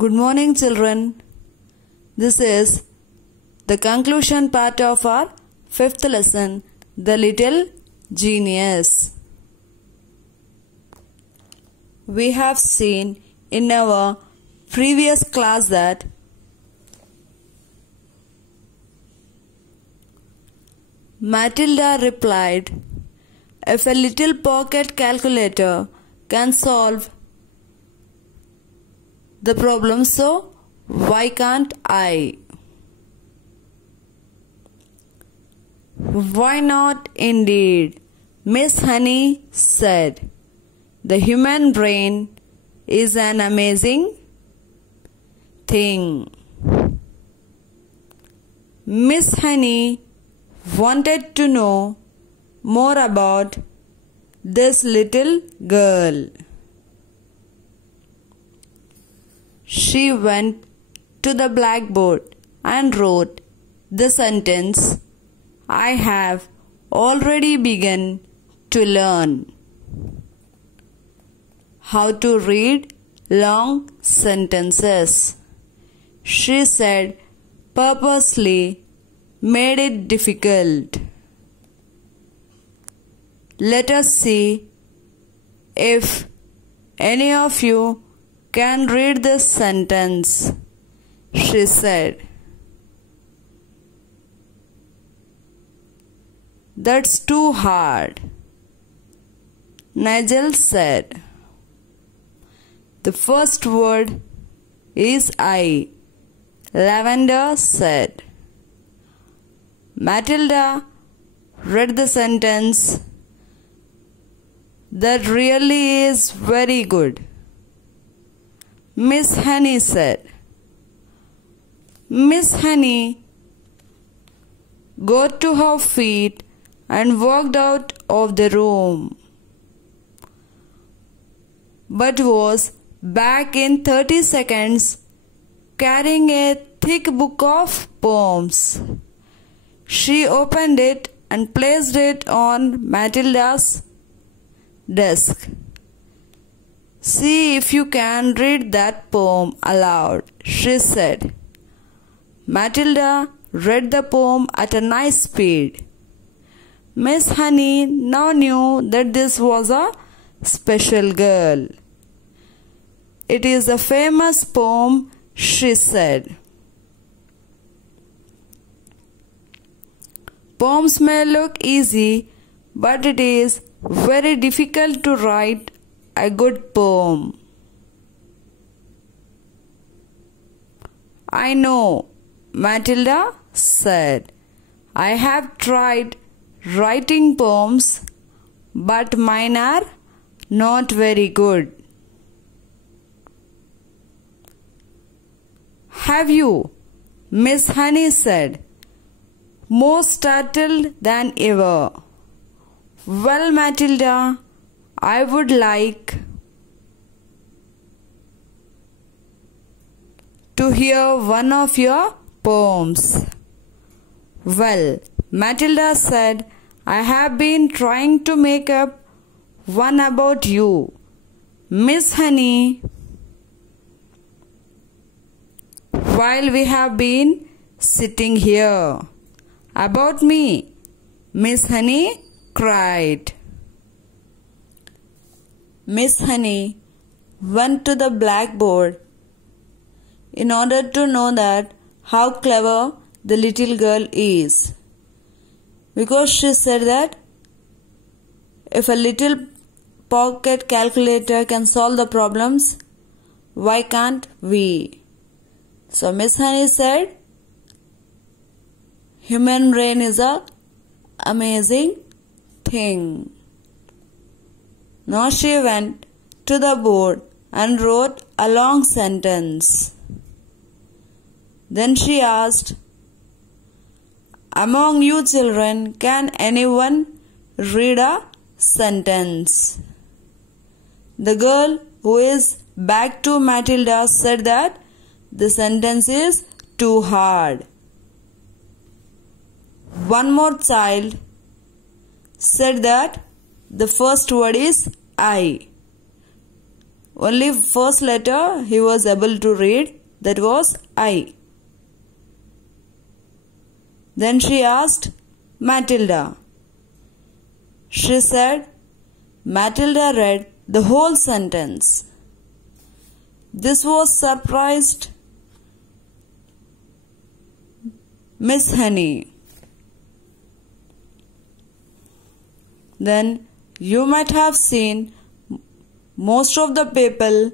Good morning, children. This is the conclusion part of our fifth lesson, The Little Genius. We have seen in our previous class that Matilda replied, "If a little pocket calculator can solve the problem, so why can't I?" Why not indeed, Miss Honey said. The human brain is an amazing thing. Miss Honey wanted to know more about this little girl. She went to the blackboard and wrote the sentence, "I have already begun to learn how to read long sentences." She said purposely made it difficult. Let us see if any of you can read this sentence, she said. That's too hard, Nigel said. The first word is I, Lavender said. Matilda read the sentence. That really is very good, Miss Honey said. Miss Honey got to her feet and walked out of the room, but was back in 30 seconds carrying a thick book of poems. She opened it and placed it on Matilda's desk. "See if you can read that poem aloud," she said. Matilda read the poem at a nice speed. Miss Honey now knew that this was a special girl. "It is a famous poem," she said. Poems may look easy, but it is very difficult to write a good poem. "I know," Matilda said. "I have tried writing poems, but mine are not very good." "Have you?" Miss Honey said, more startled than ever. "Well, Matilda, I would like to hear one of your poems." "Well," Matilda said, "I have been trying to make up one about you, Miss Honey, while we have been sitting here." "About me?" Miss Honey cried. Miss Honey went to the blackboard in order to know that how clever the little girl is, because she said that if a little pocket calculator can solve the problems, why can't we? So Miss Honey said, human brain is a amazing thing. Now she went to the board and wrote a long sentence. Then she asked, "Among you children, can anyone read a sentence?" The girl who is back to Matilda said that the sentence is too hard. One more child said that the first word is I. Only first letter he was able to read, that was I. Then she asked Matilda. She said Matilda read the whole sentence. This was surprised Miss Honey. Then you might have seen most of the people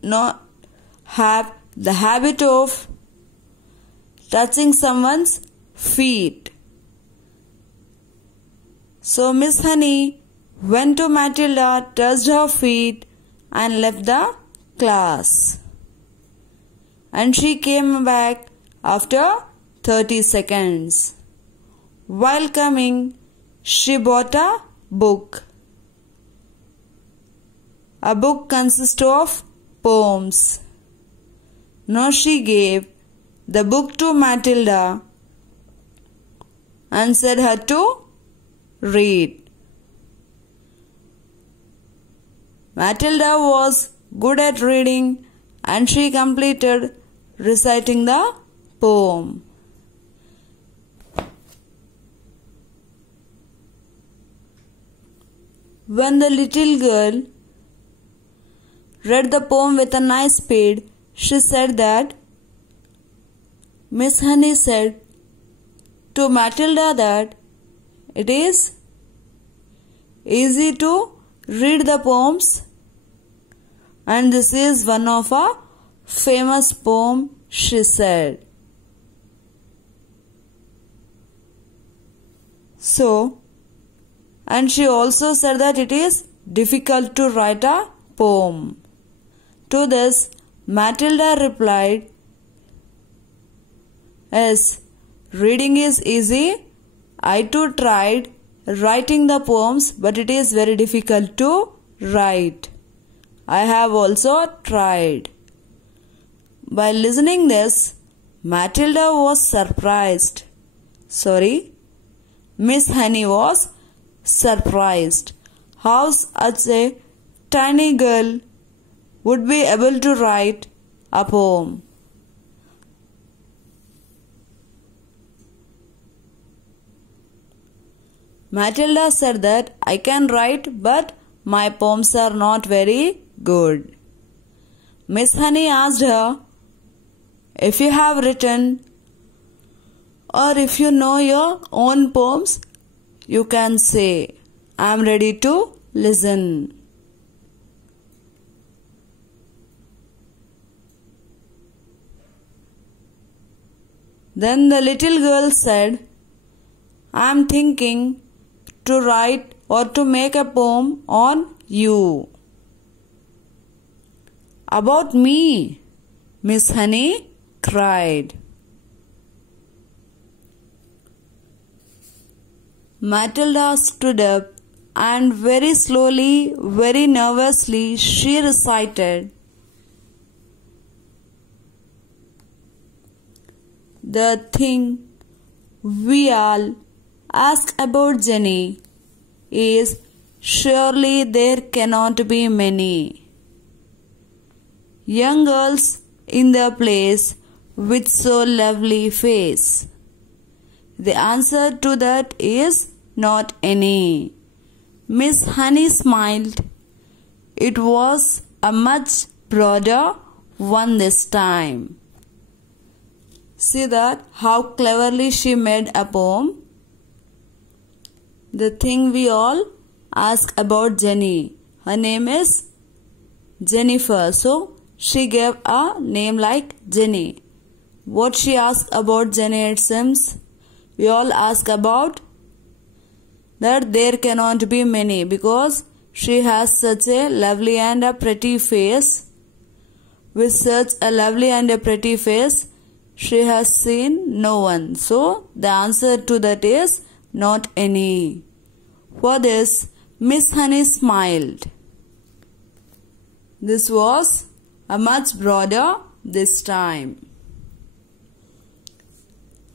not have the habit of touching someone's feet. So Miss Honey went to Matilda, touched her feet and left the class. And she came back after 30 seconds. While coming, she bought a book. A book consists of poems. Now she gave the book to Matilda and said her to read. Matilda was good at reading and she completed reciting the poem. When the little girl read the poem with a nice speed, she said that Miss Honey said to Matilda that it is easy to read the poems and this is one of a famous poem, she said. So, and she also said that it is difficult to write a poem. To this, Matilda replied, yes, reading is easy. I too tried writing the poems, but it is very difficult to write. I have also tried. By listening this, Matilda was surprised. Miss Honey was surprised how such a tiny girl would be able to write a poem. Matilda said that I can write, but my poems are not very good. Miss Honey asked her, if you have written or if you know your own poems, you can say, I am ready to listen. Then the little girl said, I am thinking to write or to make a poem on you. About me, Miss Honey cried. Matilda stood up and very slowly, very nervously, she recited, the thing we all ask about Jenny is surely there cannot be many young girls in the place with so lovely face. The answer to that is not any. Miss Honey smiled. It was a much broader one this time. See that how cleverly she made a poem. The thing we all ask about Jenny. Her name is Jennifer. So she gave a name like Jenny. What she asked about Jenny, it seems we all ask about that there cannot be many, because she has such a lovely and a pretty face. With such a lovely and a pretty face, she has seen no one. So the answer to that is not any. For this, Miss Honey smiled. This was a much broader this time.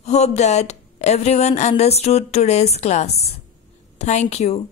Hope that everyone understood today's class. Thank you.